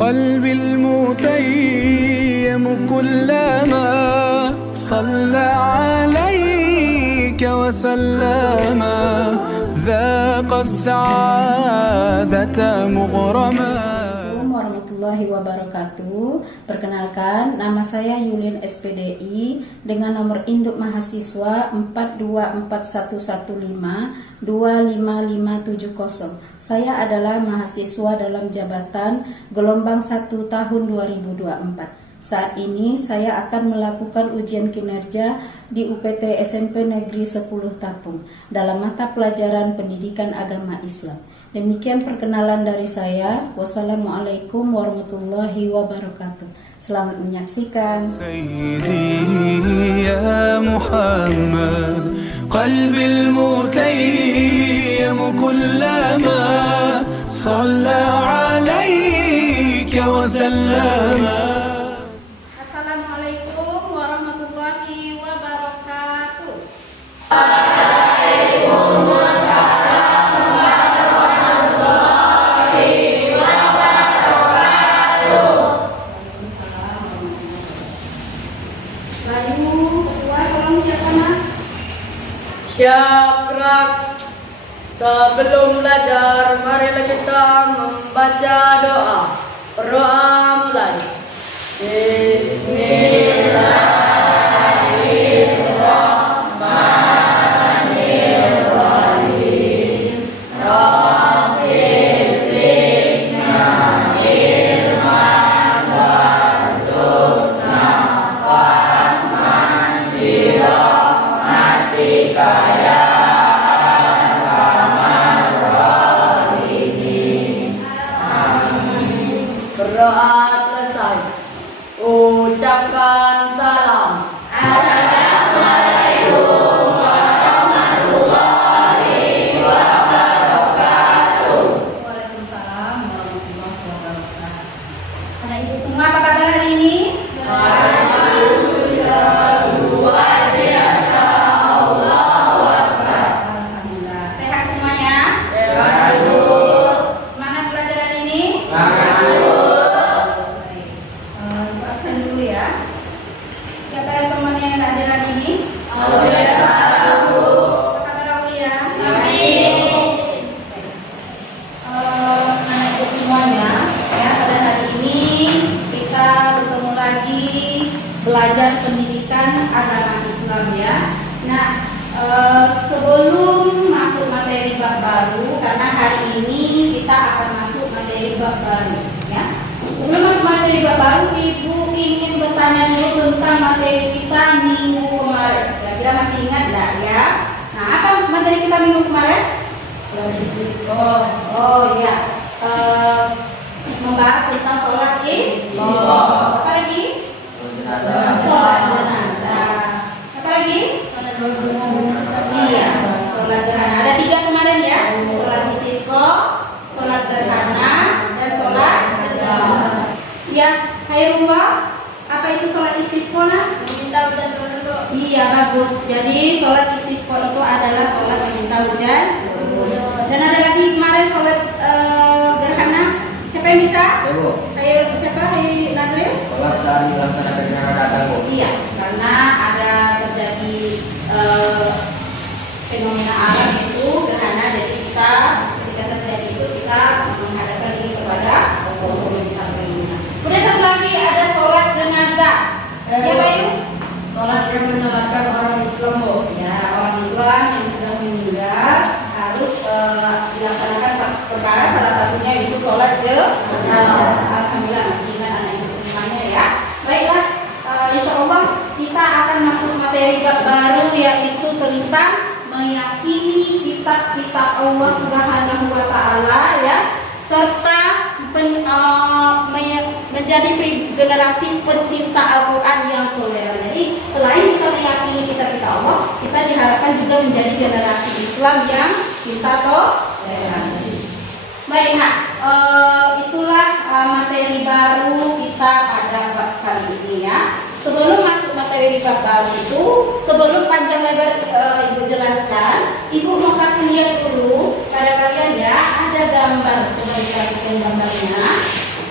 قلبي المتيم كلما صلى عليك وسلم ذاق السعادة مغرما. Warahmatullahi wabarakatuh. Perkenalkan, nama saya Yulin SPDI dengan nomor induk mahasiswa 42411525570. Saya adalah mahasiswa dalam jabatan gelombang 1 tahun 2024. Saat ini saya akan melakukan ujian kinerja di UPT SMP Negeri 10 Tapung dalam mata pelajaran Pendidikan Agama Islam. Demikian perkenalan dari saya. Wassalamualaikum warahmatullahi wabarakatuh. Selamat menyaksikan. Sayyidi ya Muhammad, qalbil mutayyim kullama shalla alayka wa sallama. Assalamualaikum warahmatullahi wabarakatuh. Siap gerak. Sebelum belajar, marilah kita membaca doa. Berdoa mulai. Bismillahirrahmanirrahim. Rabbil zidna ilman warzuqna fahman birahmatika ya arhamar rahimin. Amin. Berdoa selesai. Ucapkan salam. Assalamualaikum warahmatullahi wabarakatuh. Waalaikumsalam warahmatullahi wabarakatuh. Anak ibu semua, apa kabar hari ini? Alhamdulillah, luar biasa. Allahu Akbar. Alhamdulillah. Sehat semuanya? Sehat dulu. Semangat belajar hari ini? Semangat dulu. Baik. Ibu absen dulu ya. Siapa yang teman yang nggak hadir hari ini? Alhamdulillah, Bu. Apa kabar Aulia? Amin. Anak ibu semuanya, ya, pada hari ini kita bertemu lagi belajar pendidikan agama Islam ya. Nah, sebelum masuk materi bab baru, karena hari ini kita akan masuk materi bab baru ya. Sebelum masuk materi bab baru, ibu ingin bertanya dulu tentang materi kita minggu kemarin. Kira-kira masih ingat nggak ya? Nah, apa materi kita minggu kemarin? Oh iya, membahas tentang sholat istisqa. Apa lagi? Sholat jenazah. Apa lagi? Iya, sholat gerhana. Ada 3 kemarin ya. Sholat istisqa, sholat gerhana, dan sholat jenazah. Ya, Khairullah, apa itu sholat istisqa? Minta hujan dulu. Iya, bagus. Jadi sholat istisqa itu adalah sholat meminta hujan. Dan ada lagi kemarin sholat gerhana. Siapa yang bisa? Siapa? Hai Nazril? Sholat saat dilaksanakan dengan datang. Iya, karena ada terjadi fenomena alam itu gerhana. Jadi kita ketika terjadi itu kita menghadapkan diri kepada Allah meminta perlindungan. Kemudian satu lagi ada sholat jenazah. Ya, Bayu? Sholat yang menyolatkan orang Islam, Bu. Ya, orang Islam yang sudah meninggal harus dilaksanakan perkara, salah satunya itu sholat jenazah. Alhamdulillah masih ingat anak ibu semuanya ya. Baiklah, insya Allah kita akan masuk materi bab baru, yaitu tentang meyakini kitab-kitab Allah Subhanahu wa Ta'ala ya, serta menjadi generasi pencinta Al-Quran yang toleran. Jadi selain kita meyakini kitab-kitab Allah, kita diharapkan juga menjadi generasi Islam yang cinta toleran. Baik, nah itulah materi baru kita pada bab kali ini ya. Sebelum masuk materi bab baru itu, sebelum panjang lebar ibu jelaskan, ibu mau kasih lihat dulu pada kalian ya, ada gambar. Coba kita lihat gambarnya.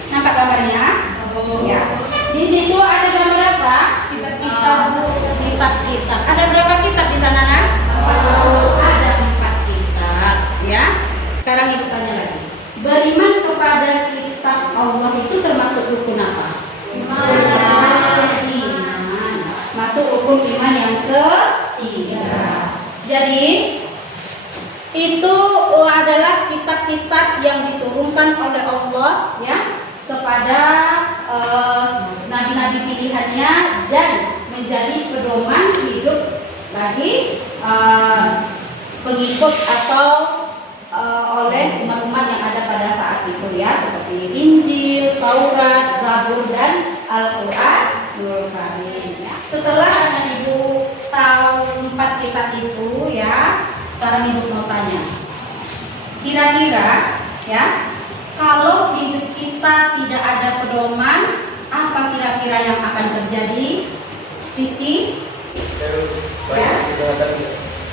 Nampak gambarnya? 4 kitab. Ada berapa kitab di sana, Nak? Ada 4 kitab, ya. Sekarang Ibu tanya lagi. Beriman kepada kitab Allah itu termasuk rukun apa? Iman. Masuk rukun iman yang ketiga. Jadi itu adalah kitab-kitab yang diturunkan oleh Allah, ya, kepada nabi-nabi pilihannya dan menjadi pedoman hidup bagi pengikut atau oleh umat-umat yang ada pada saat itu, ya, seperti Injil, Taurat, Zabur dan Al-Qur'anul Karim, ya. Setelah anak Ibu tahu 4 kitab itu, ya, sekarang Ibu mau tanya, kira-kira, ya, kalau hidup kita tidak ada pedoman, apa kira-kira yang akan terjadi? Rizky? Ya.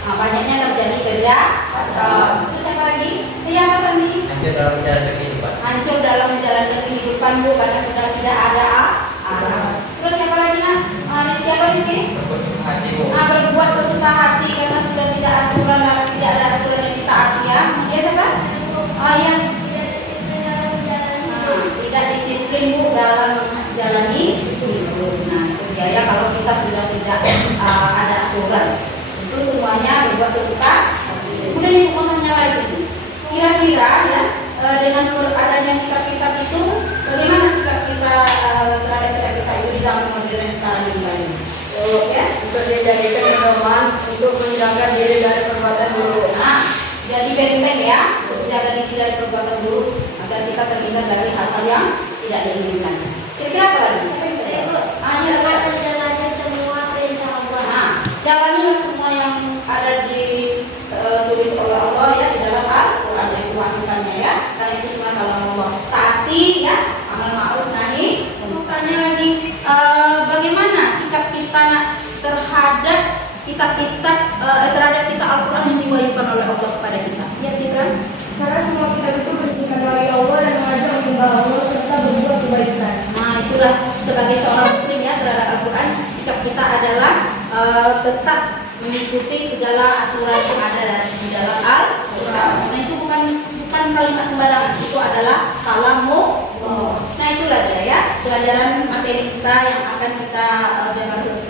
Banyaknya terjadi kejahatan. Terus apa lagi? Iya, apa Sandi? Hancur dalam menjalani kehidupan. Hancur dalam menjalani kehidupan, Bu, karena sudah tidak ada arah. Terus siapa lagi, Nak? Rizky apa Rizky? Berbuat suka hati, Bu. Berbuat sesuka hati karena sudah tidak ada aturan yang ditaati, ya. Ya, siapa? Iya. Tidak disiplin, Bu, dalam menjalani hidup. Nah, itu dia, ya, kalau kita sudah tidak ada aturan, itu semuanya berbuat sesuka hati. Kemudian Ibu mau tanya lagi, kira-kira, ya, dengan adanya kitab-kitab itu, bagaimana sikap kita terhadap kitab-kitab itu di zaman modern sekarang ini? Ya, Untuk dijadikan pedoman untuk menjaga diri dari perbuatan buruk. nah, jadi benteng, ya, jaga diri dari perbuatan buruk agar kita terhindar dari hal-hal yang tidak diinginkan. Kira-kira apa lagi? Siapa yang bisa jawab? Ya, Menjalankan semua perintah Allah. nah, jalanilah semua yang ada ditulis oleh Allah, ya, di dalam Al-Quran, yaitu wahyukannya, ya. Karena itu semua kalau Allah taati, ya, amal ma'ruf nahi. Mau tanya lagi, bagaimana sikap kita, Nak, terhadap kitab-kitab terhadap kitab Al-Quran yang diwahyukan oleh Allah kepada kita? Ya, Citra. Karena semua kitab itu berisikan dari Allah dan mengajak menyembah Allah serta berbuat kebaikan. Nah, itulah sebagai seorang muslim, ya, terhadap Al-Quran, sikap kita adalah tetap mengikuti segala aturan yang ada di dalam Al-Quran. Nah, itu bukan kalimat sembarangan, itu adalah kalammu. Nah, itulah dia, ya, pelajaran materi kita yang akan kita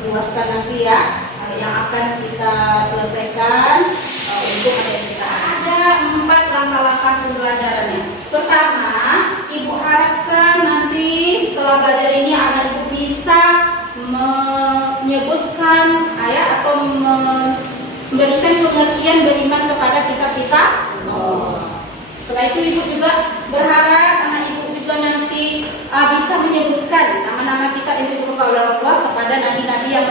luaskan nanti, ya, yang akan kita selesaikan untuk materi kita. Ada 4 langkah-langkah pembelajarannya. Pertama, Ibu harapkan nanti setelah belajar ini anak Ibu bisa menyebutkan, ya, atau memberikan pengertian beriman kepada kitab-kitab. Setelah itu Ibu juga berharap anak Ibu juga nanti bisa menyebutkan nama-nama kitab yang diturunkan oleh Allah kepada nabi-nabi yang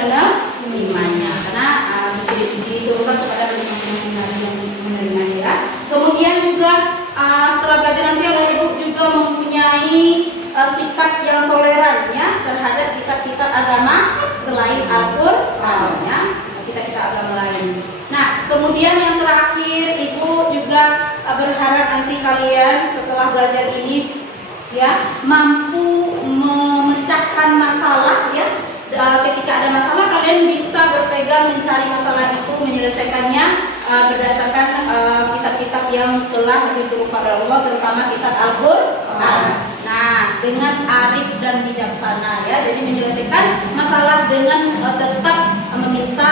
menerimanya, karena diturunkan kepada nabi-nabi yang menerimanya, ya. Kemudian juga setelah belajar nanti anak Ibu juga mempunyai sikap yang toleran, ya, terhadap kitab-kitab agama selain Al-Quran, ya, kitab-kitab agama lain. Nah, kemudian yang terakhir Ibu juga berharap nanti kalian setelah belajar ini, ya, mampu memecahkan masalah, ya. Ketika ada masalah kalian bisa berpegang mencari masalah itu, menyelesaikannya berdasarkan kitab-kitab yang telah diturunkan oleh Allah, terutama kitab Al-Quran. Nah, dengan arif dan bijaksana, ya, jadi menyelesaikan masalah dengan tetap meminta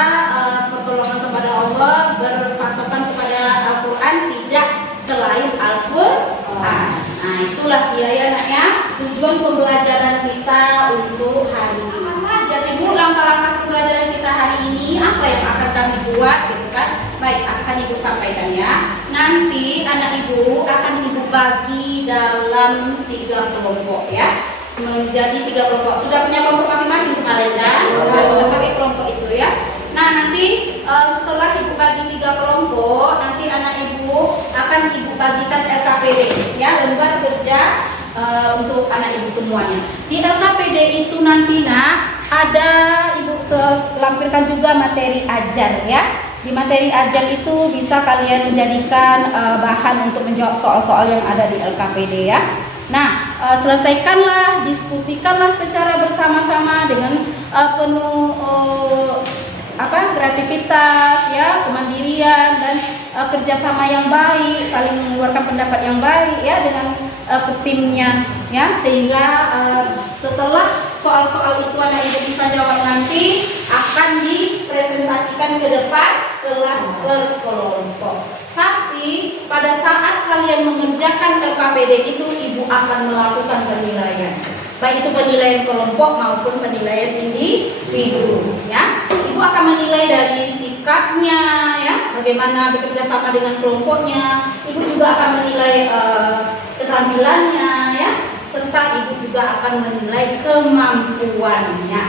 pertolongan kepada Allah, berpatokan kepada Al-Quran, tidak selain Al-Quran. Nah, itulah dia, ya, anaknya, tujuan pembelajaran kita untuk hari ini. Apa saja sih, Bu, langkah-langkah pembelajaran kita hari ini? Apa yang akan kami buat, gitu kan? Baik, akan Ibu sampaikan, ya. Nanti anak Ibu akan Ibu bagi dalam 3 kelompok, ya. Menjadi 3 kelompok. Sudah punya kelompok masing-masing kemarin, kan? Kita pakai kelompok itu, ya. Nah, nanti setelah Ibu bagi 3 kelompok, nanti anak Ibu akan Ibu bagikan LKPD, ya, lembar kerja untuk anak Ibu semuanya. Di LKPD itu nanti, Nak, ada Ibu lampirkan juga materi ajar, ya. Di materi ajar itu bisa kalian menjadikan bahan untuk menjawab soal-soal yang ada di LKPD, ya. Nah, selesaikanlah, diskusikanlah secara bersama-sama dengan penuh kreativitas, ya, kemandirian dan kerjasama yang baik, saling mengeluarkan pendapat yang baik, ya, dengan timnya, ya, sehingga setelah soal-soal itu anak ibu bisa jawab nanti akan dipresentasikan ke depan kelas berkelompok. Tapi pada saat kalian mengerjakan LKPD itu ibu akan melakukan penilaian, baik itu penilaian kelompok maupun penilaian individu, ya. Ibu akan menilai dari sikapnya, ya, bagaimana bekerja sama dengan kelompoknya. Ibu juga akan menilai keterampilannya, ya, serta ibu juga akan menilai kemampuannya.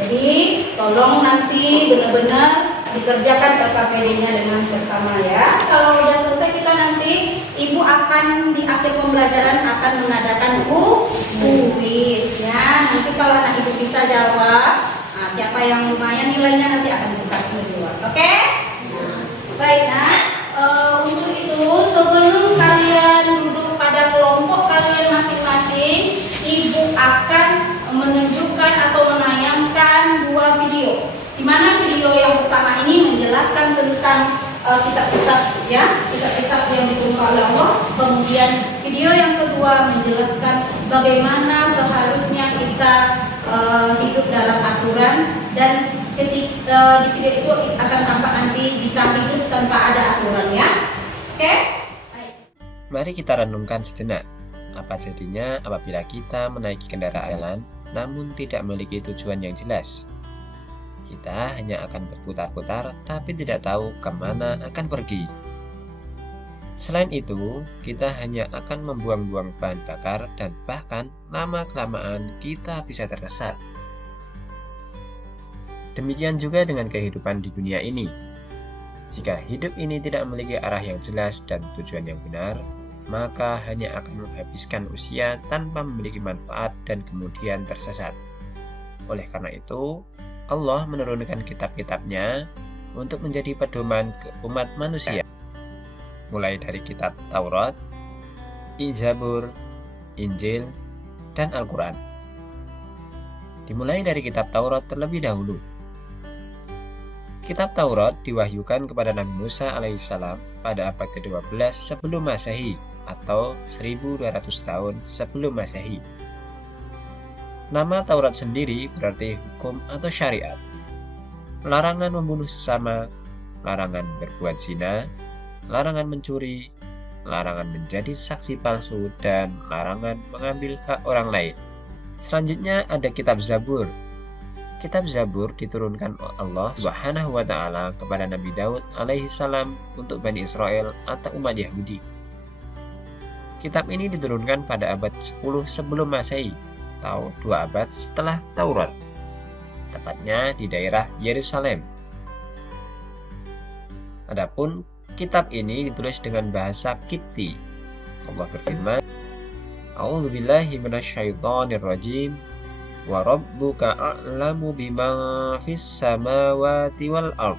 Jadi tolong nanti benar-benar dikerjakan LKPD-nya dengan seksama, ya. Kalau sudah selesai kita nanti ibu akan di akhir pembelajaran akan mengadakan kuis, ya. Nanti kalau anak ibu bisa jawab, siapa yang lumayan nilainya nanti akan dikasih reward. Oke? Baik, untuk itu sebelum kalian duduk pada kelompok kalian masing-masing, ibu akan menunjukkan atau menayangkan 2 video. Di mana video yang pertama ini menjelaskan tentang kitab-kitab, ya, kitab-kitab yang diturunkan oleh Allah. Kemudian video yang kedua menjelaskan bagaimana seharusnya kita hidup dalam aturan, dan di video itu akan tampak nanti jika hidup tanpa ada aturan, ya. Oke? Mari kita renungkan sejenak. Apa jadinya apabila kita menaiki kendaraan jalan namun tidak memiliki tujuan yang jelas? Kita hanya akan berputar-putar tapi tidak tahu kemana akan pergi. Selain itu, kita hanya akan membuang-buang bahan bakar dan bahkan lama-kelamaan kita bisa tersesat. Demikian juga dengan kehidupan di dunia ini. Jika hidup ini tidak memiliki arah yang jelas dan tujuan yang benar, maka hanya akan menghabiskan usia tanpa memiliki manfaat dan kemudian tersesat. Oleh karena itu, Allah menurunkan kitab-kitabnya untuk menjadi pedoman ke umat manusia. Mulai dari kitab Taurat, Zabur, Injil, dan Al-Quran. Dimulai dari kitab Taurat terlebih dahulu. Kitab Taurat diwahyukan kepada Nabi Musa alaihissalam pada abad ke-12 sebelum Masehi atau 1200 tahun sebelum Masehi. Nama Taurat sendiri berarti hukum atau syariat. Larangan membunuh sesama, larangan berbuat zina, larangan mencuri, larangan menjadi saksi palsu, dan larangan mengambil hak orang lain. Selanjutnya ada kitab Zabur. Kitab Zabur diturunkan oleh Allah Subhanahu wa taala kepada Nabi Daud alaihissalam untuk Bani Israel atau umat Yahudi. Kitab ini diturunkan pada abad 10 sebelum Masehi atau 2 abad setelah Taurat, tepatnya di daerah Yerusalem. Adapun kitab ini ditulis dengan bahasa Kipti. Allah berfirman, A'udzubillahi minasyaitonirrajim. Wa rabbuka a'lamu bima fis samawati wal ard.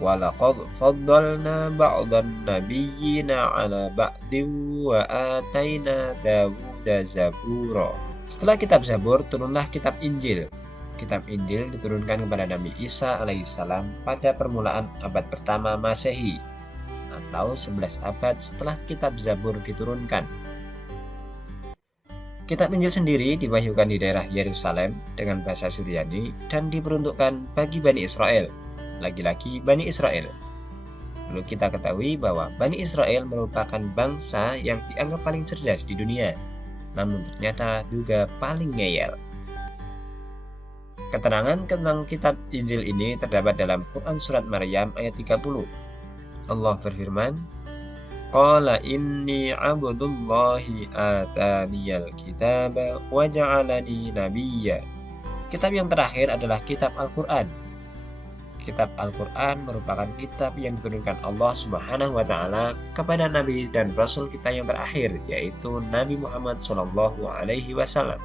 Wa laqad faddalna ba'dan nabiyyina 'ala ba'din wa ataina Dawuda zabura. Setelah kitab Zabur turunlah kitab Injil. Kitab Injil diturunkan kepada Nabi Isa alaihissalam pada permulaan abad pertama Masehi atau 11 abad setelah kitab Zabur diturunkan. Kitab Injil sendiri diwahyukan di daerah Yerusalem dengan bahasa Suryani dan diperuntukkan bagi Bani Israel, lagi-lagi Bani Israel. Perlu kita ketahui bahwa Bani Israel merupakan bangsa yang dianggap paling cerdas di dunia, namun ternyata juga paling ngeyel. Keterangan tentang kitab Injil ini terdapat dalam Quran Surat Maryam ayat 30. Allah berfirman, Qala inni abdullahi ataniyal kitaba wa ja'alani nabiyya. Kitab yang terakhir adalah kitab Al-Quran. Kitab Al-Quran merupakan kitab yang diturunkan Allah Subhanahu wa taala kepada nabi dan rasul kita yang terakhir, yaitu Nabi Muhammad sallallahu alaihi wasallam.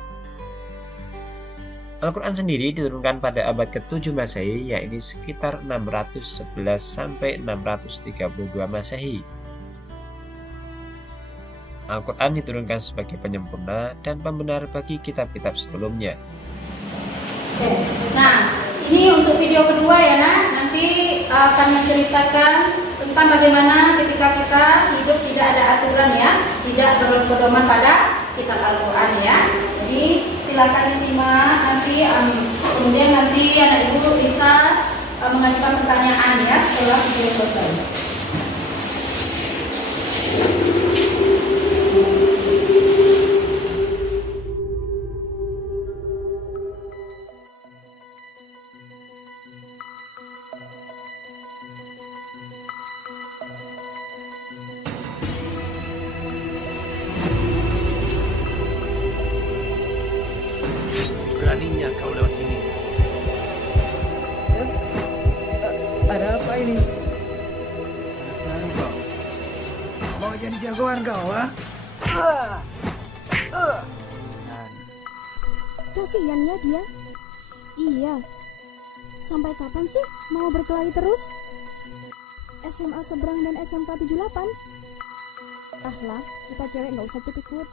Al-Quran sendiri diturunkan pada abad ke-7 Masehi, yaitu sekitar 611 sampai 632 Masehi. Al-Quran diturunkan sebagai penyempurna dan pembenar bagi kitab-kitab sebelumnya. Nah, Ini untuk video kedua ya nak. Nanti akan menceritakan tentang bagaimana ketika kita hidup tidak ada aturan ya, tidak berpedoman pada kitab Al-Quran ya. Jadi silakan disimak nanti, kemudian nanti anak ibu bisa mengajukan pertanyaan ya setelah video selesai. Beraninya kau lewat sini. Ada apa ini? Baru kau. Mau jadi jagoan kau, ha? Kasihan ya dia. Iya. Sampai kapan sih mau berkelahi terus? SMA seberang dan SMK 78. Ah lah, kita cewek nggak usah ikut-ikut.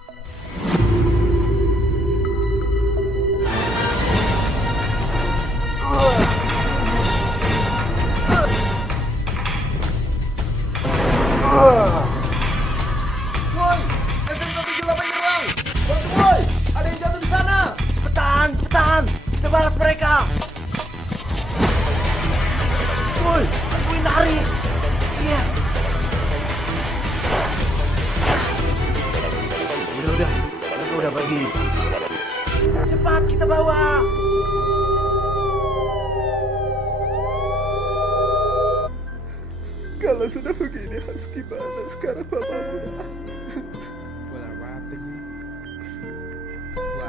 Woi, SMK 78 nyerang. Bantu woi, ada yang jatuh di sana. Cepetan, cepetan. Kita balas mereka. Woi, bantuin lari. Iya. Udah, mereka udah pergi. Cepat kita bawa. Kalau sudah begini harus gimana sekarang Bapak Muda?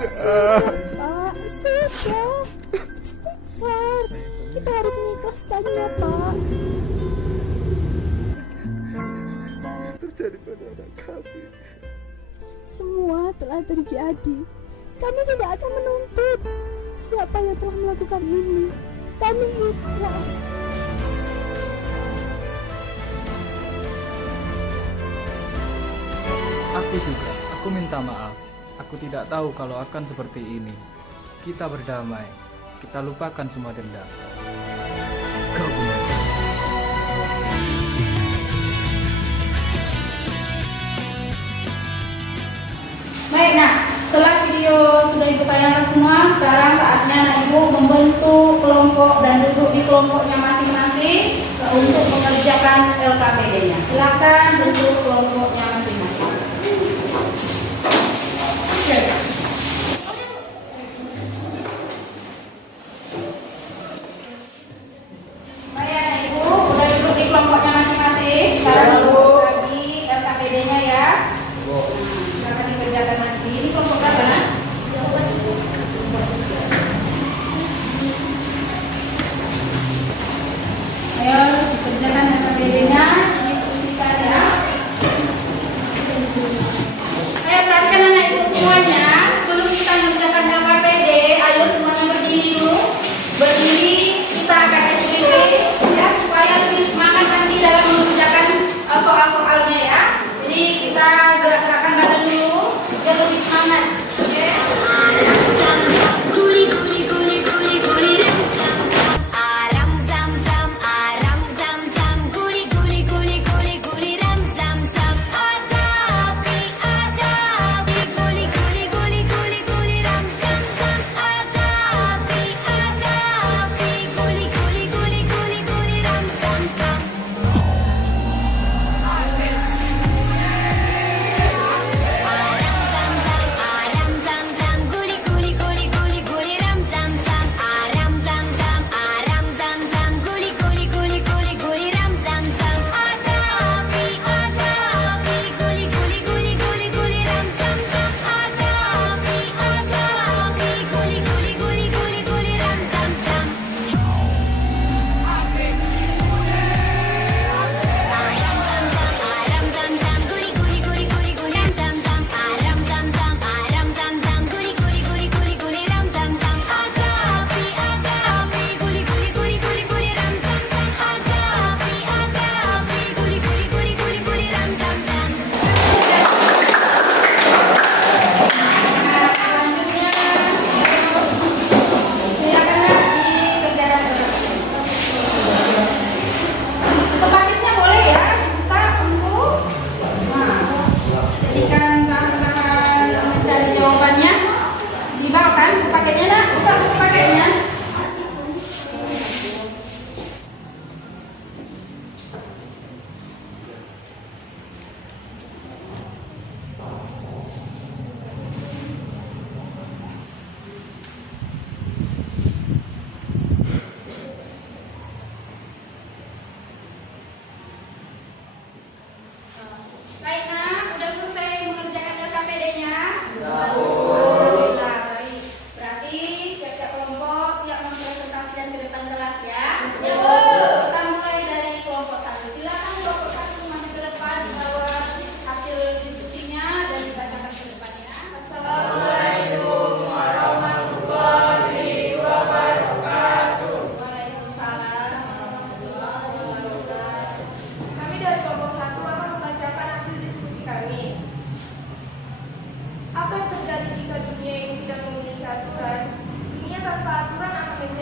Sudah. Istighfar. Kita harus mengikhlaskannya, Pak. Terjadi pada anak kami. Semua telah terjadi. Kami tidak akan menuntut siapa yang telah melakukan ini. Kami ikhlas. Aku juga. Aku minta maaf. Aku tidak tahu kalau akan seperti ini. Kita berdamai. Kita lupakan semua dendam. Kau benar. Baik, nah setelah video sudah ibu tayangkan semua, sekarang saatnya anak ibu membentuk kelompok dan duduk di kelompoknya masing-masing untuk mengerjakan LKPD-nya. Silakan bentuk kelompoknya masing-masing. Baik anak ibu, udah duduk di kelompoknya masing-masing. Sekarang ibu lagi LKPD-nya ya. Silakan dikerjakan nanti. Ini kelompok berapa nak? Ayo dikerjakan LKPD-nya, didiskusikan ya.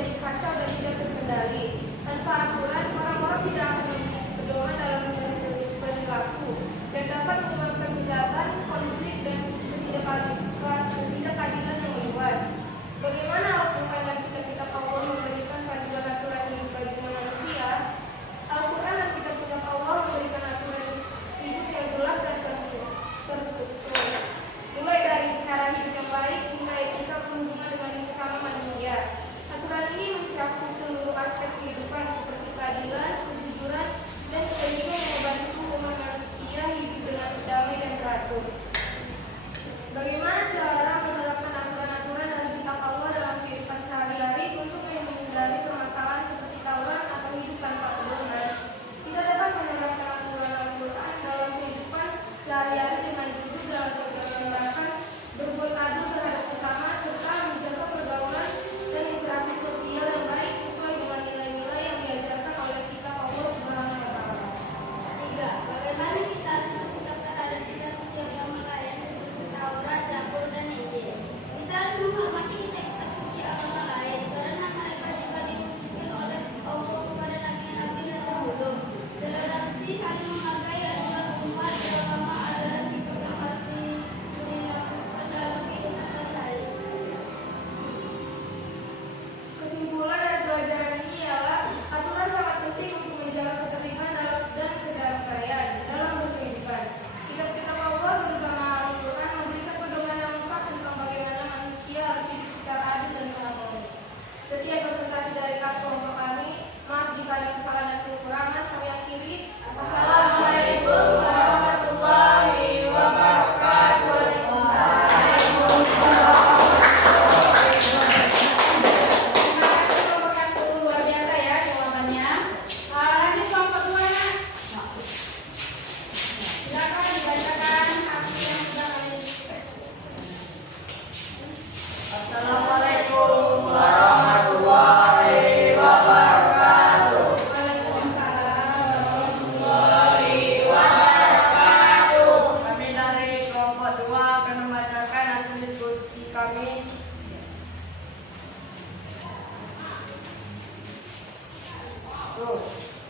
menjadi kacau dan tidak terkendali. Tanpa aturan, orang-orang tidak akan memiliki pedoman dalam perilaku dan dapat menyebabkan kejahatan, konflik, dan ketidakadilan yang meluas. Bagaimana Al-Quran dan kitab-kitab Allah memberikan panduan aturan hidup bagi manusia? Al-Quran dan kitab-kitab Allah memberikan aturan hidup yang jelas dan terstruktur, mulai dari cara hidup yang baik hingga etika berhubungan dengan sesama manusia. Aturan ini mencakup seluruh aspek kehidupan seperti keadilan, kejujuran, dan kebajikan yang membantu umat manusia hidup dengan damai dan teratur. Bagaimana cara menerapkan aturan-aturan dari kitab Allah dalam kehidupan sehari-hari untuk menghindari permasalahan seperti tawuran atau hidup tanpa pedoman? Kita dapat menerapkan aturan Al-Quran dalam kehidupan sehari-hari dengan jujur dalam setiap tindakan, berbuat adil terhadap sesama, serta menjaga pergaulan dan interaksi sosial yang baik sesuai dengan nilai-nilai yang diajarkan oleh kitab Allah Subhanahu wa Ta'ala. 3. Bagaimana kita bersikap terhadap kitab suci agama lain seperti Taurat, Zabur, dan Injil? Kita harus menghormati kitab suci agama lain karena mereka juga diutuskan oleh Allah kepada nabi-nabi terdahulu. Toleransi, saling menghargai aturan umat beragama adalah sikap yang harus dilakukan dalam kehidupan sehari-hari. Kesimpulan dari pelajaran ini ialah aturan sangat penting untuk menjaga ketertiban dan kedamaian dalam berkehidupan. Kitab-kitab Allah terutama Al-Quran memberikan pedoman yang lengkap tentang bagaimana manusia harus hidup secara adil dan harmonis. Sekian presentasi dari kelompok kami. Maaf jika ada kesalahan dan kekurangan. Kami akhiri. Assalamualaikum warahmatullahi wabarakatuh. Terima kasih kelompok 1, luar biasa ya jawabannya. Lanjut kelompok 2 ya. Silakan dibacakan hasil yang sudah kami. Assalamualaikum warahmatullahi wabarakatuh. Waalaikumsalam. Kami dari kelompok 2 akan membacakan hasil diskusi kami.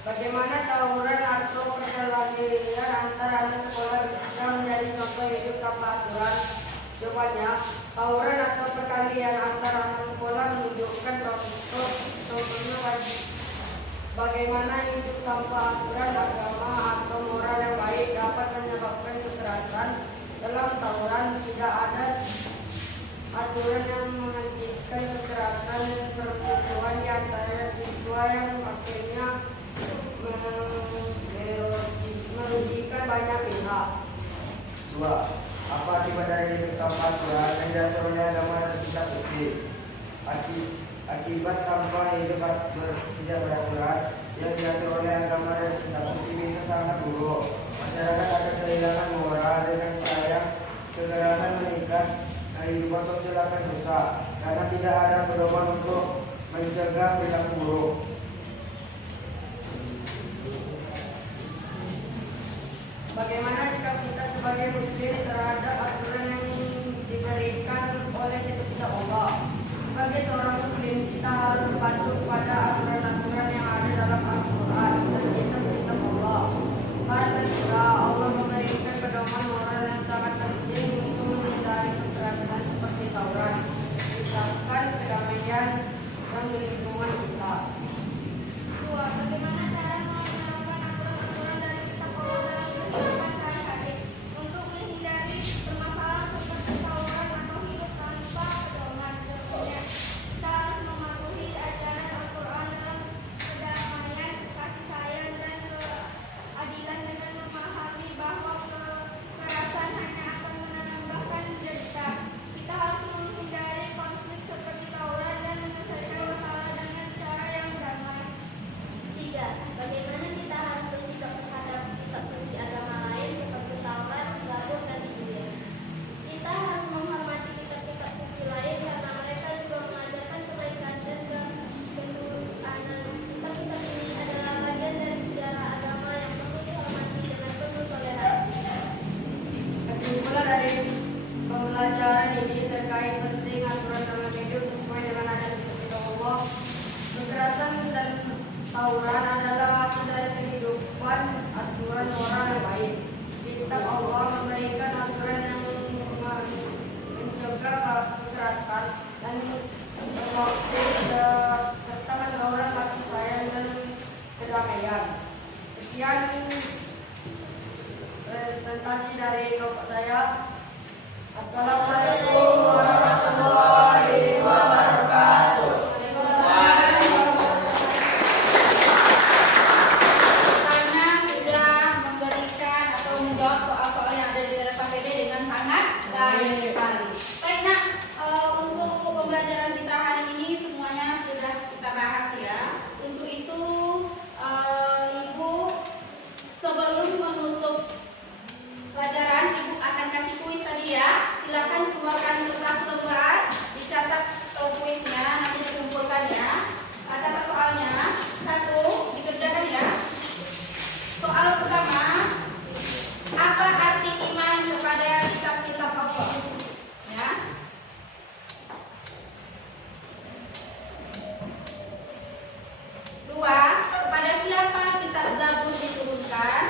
Bagaimana tawuran atau perkelahian antara anak sekolah bisa menjadi contoh hidup tanpa aturan? Jawabannya, tawuran atau perkelahian antara anak sekolah menunjukkan contohnya bagaimana hidup tanpa aturan agama atau moral yang baik dapat menyebabkan kekerasan. Dalam tawuran tidak ada aturan yang menghentikan kekerasan dan permusuhan di antara siswa yang akhirnya merugikan banyak pihak. 2. Apa akibat dari hidup tanpa aturan yang diatur oleh agama dan kitab suci? Akibat tanpa hidup tidak beraturan yang diatur oleh agama dan kitab suci bisa sangat buruk. Masyarakat akan kehilangan moral dan kasih sayang, kekerasan meningkat, kehidupan sosial akan rusak karena tidak ada pedoman untuk mencegah perilaku buruk. Bagaimana sikap kita sebagai muslim terhadap aturan yang diberikan oleh kitab Allah? Sebagai seorang muslim, kita harus patuh pada aturan-aturan yang ada dalam Al-Quran dan kitab Allah. Karena juga Allah memberikan pedoman moral yang sangat penting untuk menghindari kekerasan seperti tawuran, menciptakan kedamaian dan lingkungan kita. 2. Bagaimana cara menerapkan aturan-aturan dari kitab Allah dalam kehidupan sehari-hari untuk menghindari permasalahan seperti tawuran atau hidup tanpa pedoman? Jawabannya, kita harus mematuhi ajaran Al-Quran dalam dan waktu sertakan bauran kasih sayang dan kedamaian. Sekian presentasi dari kelompok saya. Assalamualaikum warahmatullahi wabarakatuh. Karena sudah memberikan atau menjawab soal-soal yang ada di dalam KPD dengan sangat baik sekali. Baik, nah untuk pembelajaran kita hari ini semuanya sudah kita bahas ya. Untuk itu Ibu sebelum menutup pelajaran, Ibu akan kasih kuis tadi ya. Silakan keluarkan kertas lembar, dicatat kuisnya, nanti dikumpulkan ya. Catat soalnya, satu dikerjakan ya. Soal pertama, apa arti iman kepada kitab-kitab Allah? Ya. Dua, kepada siapa kitab Zabur diturunkan?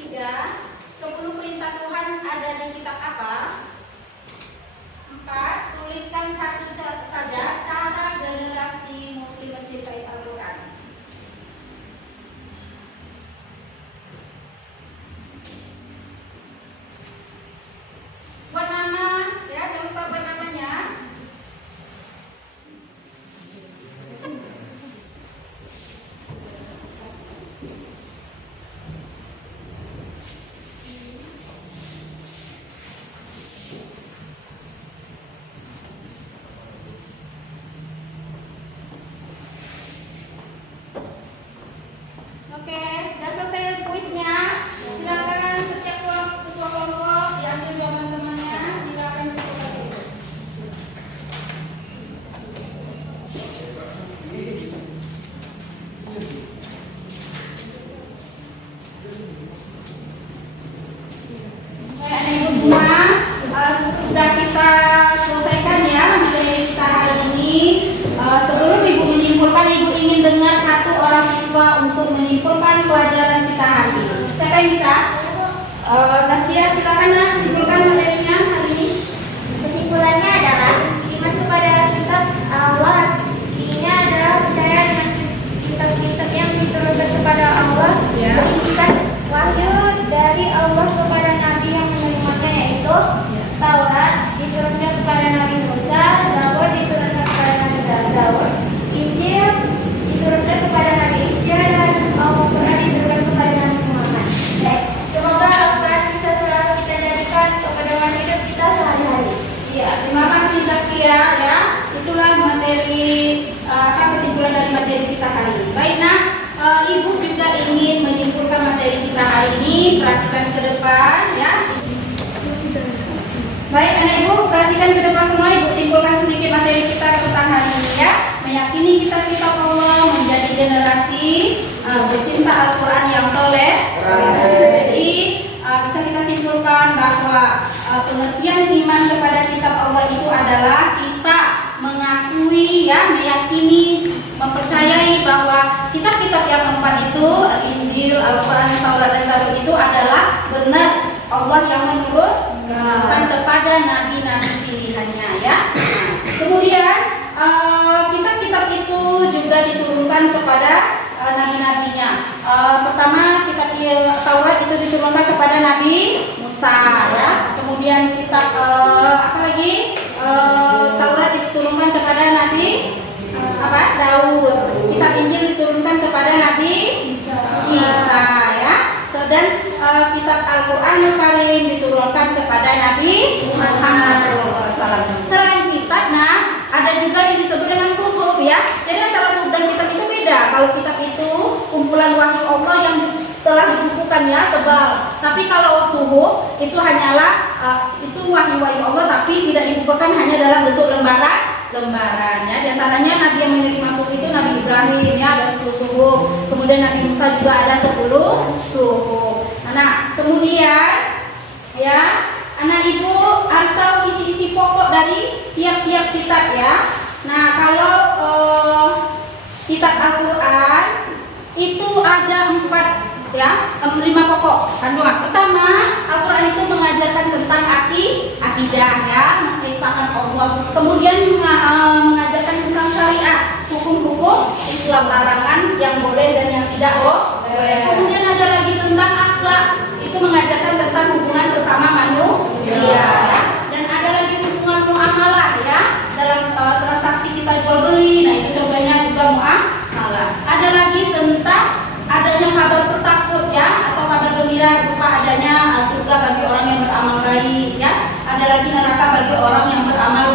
Tiga, 10 perintah Tuhan ada di kitab apa? Empat, tuliskan satu saja cara generasi muslim mencintai Al-Quran. Buat nama, ya jangan lupa buat namanya. Oke, udah selesai kuisnya. Silakan setiap ketua kelompok diambil jawaban temannya. Silakan dibuka dulu. Baik, Ibu semua, sudah kita selesaikan ya materi kita hari ini. Sebelum Ibu menyimpulkan, Ibu ingin dengar satu orang siswa untuk menyimpulkan pelajaran kita hari ini. Siapa yang bisa? Zaskia, silakan nak simpulkan materinya hari ini. Kesimpulannya adalah iman kepada kitab Allah intinya adalah percaya dengan kitab-kitab yang diturunkan kepada Allah, Ya. berisikan wahyu dari Allah kepada nabi yang menerimanya, yaitu Taurat diturunkan kepada Nabi Musa, Zabur diturunkan kepada Nabi Daud, Injil diturunkan kepada Nabi Isa, dan Al-Quran diturunkan kepada Nabi Muhammad. Baik, semoga Al-Quran bisa selalu kita jadikan pedoman hidup kita sehari-hari. Ya, terima kasih Zaskia ya. Itulah materi kesimpulan dari materi kita hari ini. Baik, nah Ibu juga ingin menyimpulkan materi kita hari ini. Perhatikan ke depan ya. Baik, anak Ibu perhatikan ke depan semua. Ibu simpulkan sedikit materi kita tentang hari ini ya. Meyakini kitab-kitab Allah, menjadi generasi bercinta Al-Quran yang toleran. Jadi bisa kita simpulkan bahwa pengertian iman kepada kitab Allah itu adalah kita mengakui ya, meyakini, mempercayai bahwa kitab-kitab yang keempat itu, Injil, Al-Quran, Taurat, dan Zabur itu adalah benar Allah yang menurunkan kepada nabi-nabi pilihannya ya. Kemudian kitab-kitab itu juga diturunkan kepada nabi-nabinya. Pertama kitab Taurat itu diturunkan kepada Nabi Musa ya. Kemudian kitab apa lagi? Taurat diturunkan kepada Nabi Daud. Kitab Injil diturunkan kepada Nabi Isa ya. Dan kitab Al-Quran Karim diturunkan kepada Nabi Muhammad SAW. Selain kitab, nah ada juga yang disebut dengan suhuf ya. Jadi antara suhuf dan kitab itu beda. Kalau kitab itu kumpulan wahyu Allah yang telah dibukukan ya, tebal. Tapi kalau suhuf itu hanyalah itu wahyu-wahyu Allah tapi tidak dibukukan, hanya dalam bentuk lembaran ya. Di antaranya nabi yang menerima suhuf itu Nabi Ibrahim ya, ada 10 suhuf. Kemudian Nabi Musa juga ada 10 suhuf. Nah, kemudian ya, anak ibu harus tahu isi-isi pokok dari tiap-tiap kitab ya. Nah, kalau kitab Al-Quran itu ada 5 pokok kandungan. Pertama, Al-Quran itu mengajarkan tentang akidah ya, mengisahkan Allah. Kemudian mengajarkan tentang syariat, hukum-hukum Islam, larangan yang boleh dan yang tidak boleh. Kemudian ada lagi tentang akhlak, itu mengajarkan tentang hubungan sesama manusia ya. Dan ada lagi hubungan muamalah ya, dalam transaksi kita jual beli. Nah, itu contohnya juga muamalah. Ada lagi tentang adanya kabar petakut ya, atau kabar gembira berupa adanya surga bagi orang yang beramal baik ya. Ada lagi neraka bagi orang yang beramal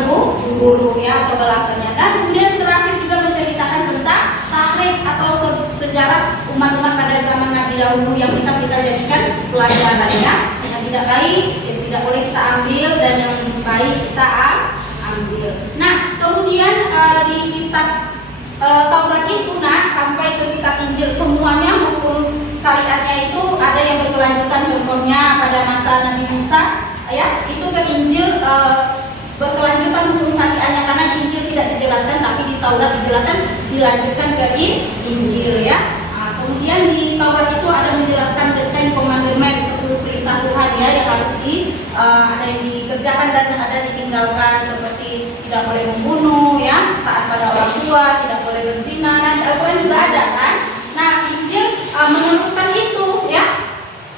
buruk ya, atau balasannya. Dan kemudian terakhir juga menceritakan tentang tarikh atau sejarah umat-umat pada zaman Nabi dahulu yang bisa kita jadikan pelajaran ya. Yang tidak baik yang tidak boleh kita ambil, dan yang baik kita ambil. Nah, kemudian di kitab Taurat itu sampai ke kitab Injil semuanya hukum syariatnya itu ada yang berkelanjutan. Contohnya pada masa Nabi Musa ya, itu ke Injil berkelanjutan hukum syariatnya, karena di Injil tidak dijelaskan tapi di Taurat dijelaskan, dilanjutkan ke Injil ya. Nah, kemudian di Taurat itu ada menjelaskan the 10 commandments, 10 perintah Tuhan ya, yang harus ada yang dikerjakan dan ada ditinggalkan, seperti tidak boleh membunuh ya, taat pada orang tua, tidak boleh berzina. Nah, di Al-Quran juga ada kan. Nah, Injil meneruskan itu ya.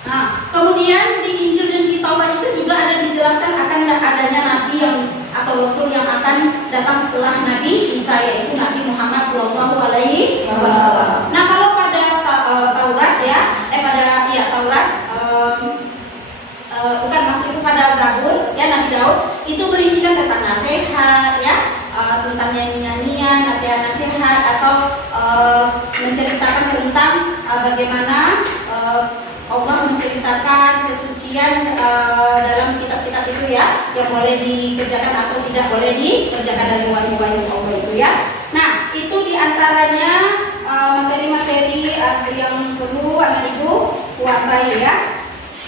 Nah, kemudian di Injil dan di Taurat itu juga ada dijelaskan akan adanya nabi yang atau rasul yang akan datang setelah Nabi Isa, yaitu Nabi Muhammad SAW. Nah, kalau pada Taurat ya, Taurat bukan, maksudnya pada Zabur ya, Nabi Daud itu berisikan tentang nasihat ya, tentang nyanyian, nasihat-nasihat, atau menceritakan tentang bagaimana Allah menceritakan kesucian dalam kitab-kitab itu ya, yang boleh dikerjakan atau tidak boleh dikerjakan dari wahyu-wahyu Allah itu ya. Nah, itu diantaranya materi-materi yang perlu anak ibu kuasai ya.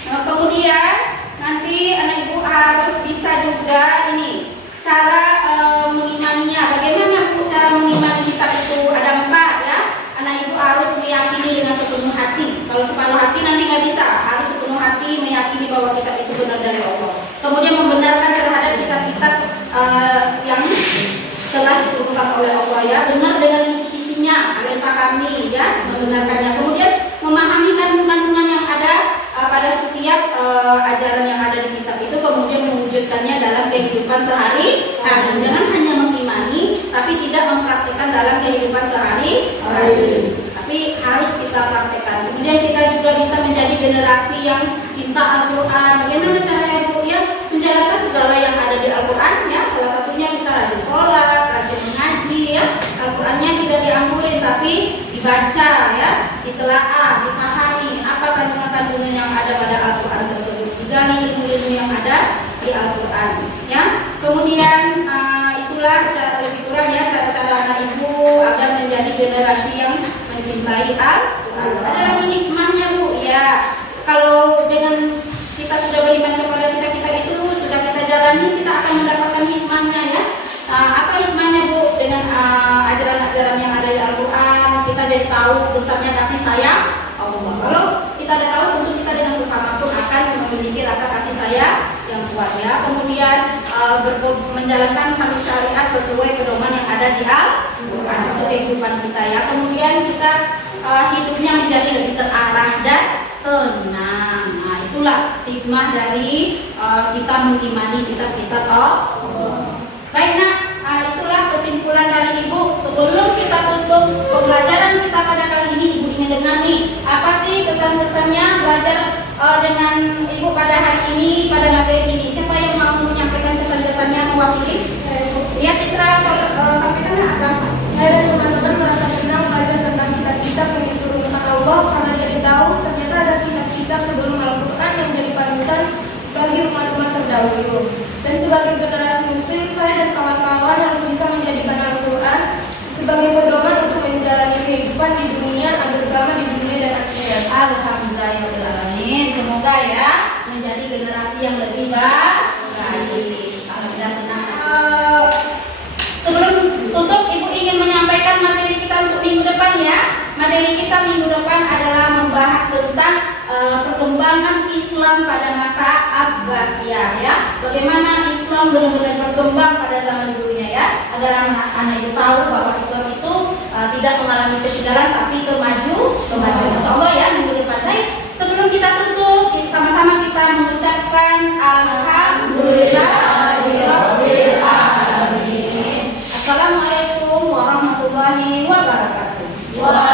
Nah, kemudian nanti anak ibu harus bisa juga ini cara mengimaninya. Bagaimana Bu cara mengimani kitab itu? Ada 4 ya. Anak ibu harus meyakini dengan sepenuh hati. Kalau separuh hati nanti nggak bisa. Harus sepenuh hati meyakini bahwa kitab itu benar dari Allah. Kemudian membenarkan terhadap kitab-kitab yang telah diturunkan oleh Allah ya, benar dengan isi-isinya, harus pahami ya, membenarkannya. Kemudian memahami kandungan-kandungan yang ada pada setiap ajaran yang ada di kitab itu, kemudian mewujudkannya dalam kehidupan sehari-hari. Jangan hanya mengimani tapi tidak mempraktikkan dalam kehidupan sehari-hari, tapi harus kita praktekkan. Kemudian kita juga bisa menjadi generasi yang cinta Al-Quran. Bagaimana caranya Bu ya? Menjalankan segala yang ada di Al-Quran ya. Salah satunya kita rajin sholat, rajin mengaji ya. Al-Qurannya tidak dianggurin tapi dibaca ya, ditelaah, dipahami apa kandungan-kandungan yang ada pada Al-Quran tersebut, digali ilmu-ilmu yang ada di Al-Quran ya. Kemudian itulah lebih kurang ya cara-cara anak ibu agar menjadi generasi yang mencintai Al-Quran. Ada lagi hikmahnya Bu ya. Kalau dengan kita sudah beriman kepada kitab-kitab itu, sudah kita jalani, kita akan mendapatkan hikmahnya ya. Apa hikmahnya Bu? Dengan ajaran-ajaran yang ada di Al-Quran, kita jadi tahu besarnya kasih sayang Allah. Kalau kita sudah tahu, tentu kita dengan sesama pun akan memiliki rasa kasih sayang yang kuat ya. Kemudian menjalankan syariat sesuai pedoman yang ada di Al-Quran untuk kehidupan kita ya. Kemudian kita hidupnya menjadi lebih terarah dan tenang. Nah, itulah hikmah dari kita mengimani kitab-kitab Allah. Baik Nak, itulah kesimpulan dari Ibu. Sebelum kita tutup pembelajaran kita pada kali ini, Ibu ingin dengar nih, apa sih kesan-kesannya belajar dengan Ibu pada hari ini, pada materi ini? Siapa yang mau menyampaikan kesan-kesannya mewakili? Ya Citra, sampaikan apa? Saya dan teman-teman merasa senang belajar tentang kitab-kitab yang diturunkan Allah, karena jadi tahu ternyata ada kitab-kitab sebelum Al-Quran yang menjadi panutan bagi umat-umat terdahulu. Dan sebagai generasi muslim, saya dan kawan-kawan harus bisa menjadikan Al-Quran sebagai pedoman untuk menjalani kehidupan di dunia agar selamat di dunia dan akhirat. Alhamdulillahirrahmanirrahim. Semoga ya menjadi generasi yang lebih baik. Alhamdulillah senang. Sebelum tutup, Ibu ingin menyampaikan materi kita untuk minggu kita minggu depan adalah membahas tentang perkembangan Islam pada masa Abbasiyah ya. Bagaimana Islam benar-benar berkembang pada zaman dulunya ya, agar anak-anak itu tahu bahwa Islam itu tidak mengalami ketinggalan tapi kemajuan. Insyaallah ya minggu depan. Baik, sebelum kita tutup, sama-sama kita mengucapkan alhamdulillah rabbil alamin. Assalamualaikum warahmatullahi wabarakatuh.